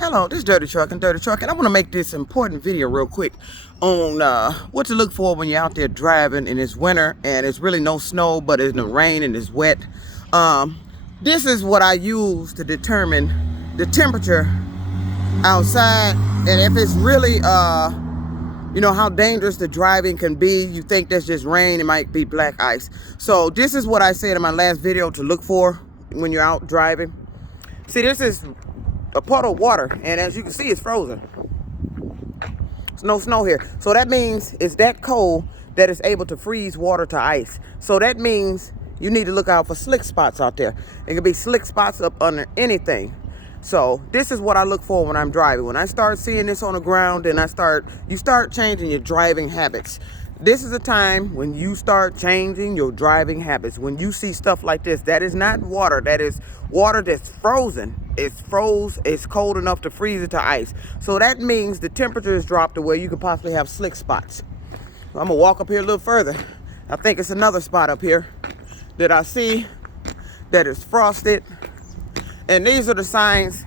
Hello, this is Dirty Truck and I want to make this important video real quick on what to look for when you're out there driving and it's winter and it's really no snow, but it's no rain and it's wet. This is what I use to determine the temperature outside, and if it's really you know how dangerous the driving can be. You think that's just rain, it might be black ice. So this is what I said in my last video to look for when you're out driving. See, this is a puddle of water, and as you can see, it's frozen. There's no snow here, so that means it's that cold that it's able to freeze water to ice. So that means you need to look out for slick spots out there. It can be slick spots up under anything. So this is what I look for when I'm driving. When I start seeing this on the ground, and you start changing your driving habits. This is a time when you start changing your driving habits. When you see stuff like this, that is not water. That is water that's frozen. It's froze. It's cold enough to freeze it to ice. So that means the temperature is dropped to where you could possibly have slick spots. I'm gonna walk up here a little further. I think it's another spot up here that I see that is frosted. And these are the signs.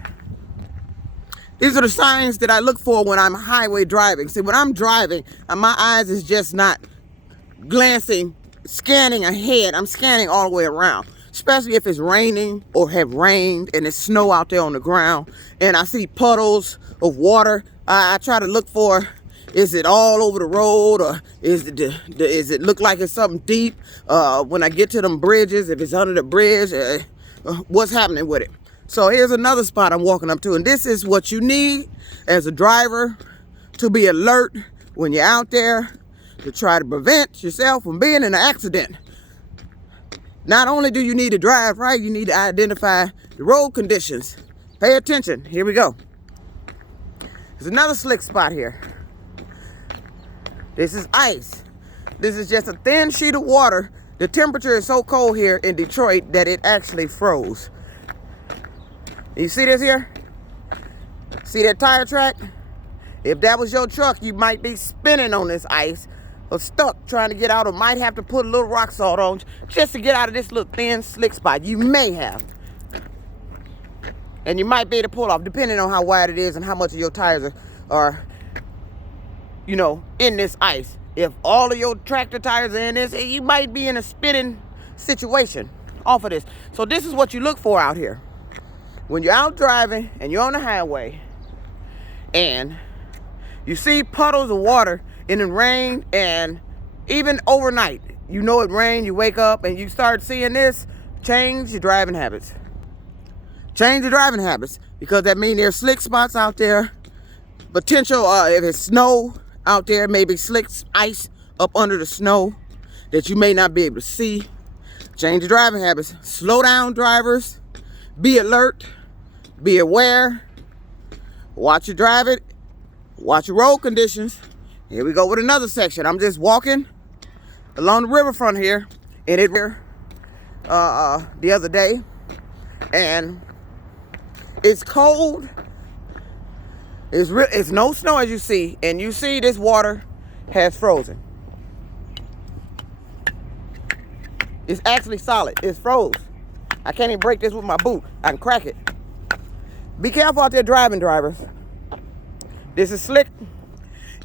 These are the signs that I look for when I'm highway driving. See, when I'm driving, my eyes is just not glancing, scanning ahead. I'm scanning all the way around, especially if it's raining or have rained and it's snow out there on the ground and I see puddles of water. I try to look for, is it all over the road, or is it look like it's something deep? When I get to them bridges, if it's under the bridge, what's happening with it? So here's another spot I'm walking up to, and this is what you need as a driver to be alert when you're out there to try to prevent yourself from being in an accident. Not only do you need to drive right, you need to identify the road conditions. Pay attention. Here we go. There's another slick spot here. This is ice. This is just a thin sheet of water. The temperature is so cold here in Detroit that it actually froze. You see this here? See that tire track? If that was your truck, you might be spinning on this ice or stuck trying to get out, or might have to put a little rock salt on just to get out of this little thin slick spot. You may have. And you might be able to pull off depending on how wide it is and how much of your tires are you know, in this ice. If all of your tractor tires are in this, you might be in a spinning situation off of this. So this is what you look for out here. When you're out driving and you're on the highway and you see puddles of water in the rain, and even overnight, you know it rained, you wake up and you start seeing this, change your driving habits. Change your driving habits, because that means there's slick spots out there. Potential, if it's snow out there, maybe slick ice up under the snow that you may not be able to see. Change your driving habits. Slow down, drivers. Be alert, be aware, watch your driving, watch your road conditions. Here we go with another section. I'm just walking along the riverfront here, and it the other day, and it's cold. It's no snow, as you see, and you see this water has frozen. It's actually solid. It's froze. I can't even break this with my boot. I can crack it. Be careful out there driving, drivers. This is slick.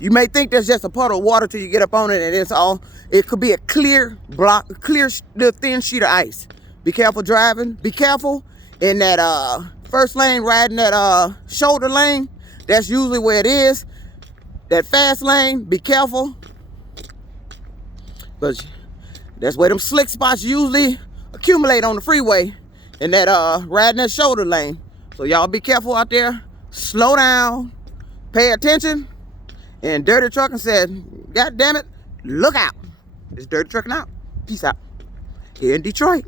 You may think there's just a puddle of water till you get up on it, and it could be a clear block, little thin sheet of ice. Be careful driving. Be careful in that first lane, riding that shoulder lane. That's usually where it is. That fast lane, be careful. But that's where them slick spots usually accumulate on the freeway, in that riding that shoulder lane. So y'all be careful out there. Slow down, pay attention. And Dirty Trucking said, God damn it, look out. It's Dirty Trucking out. Peace out. Here in Detroit.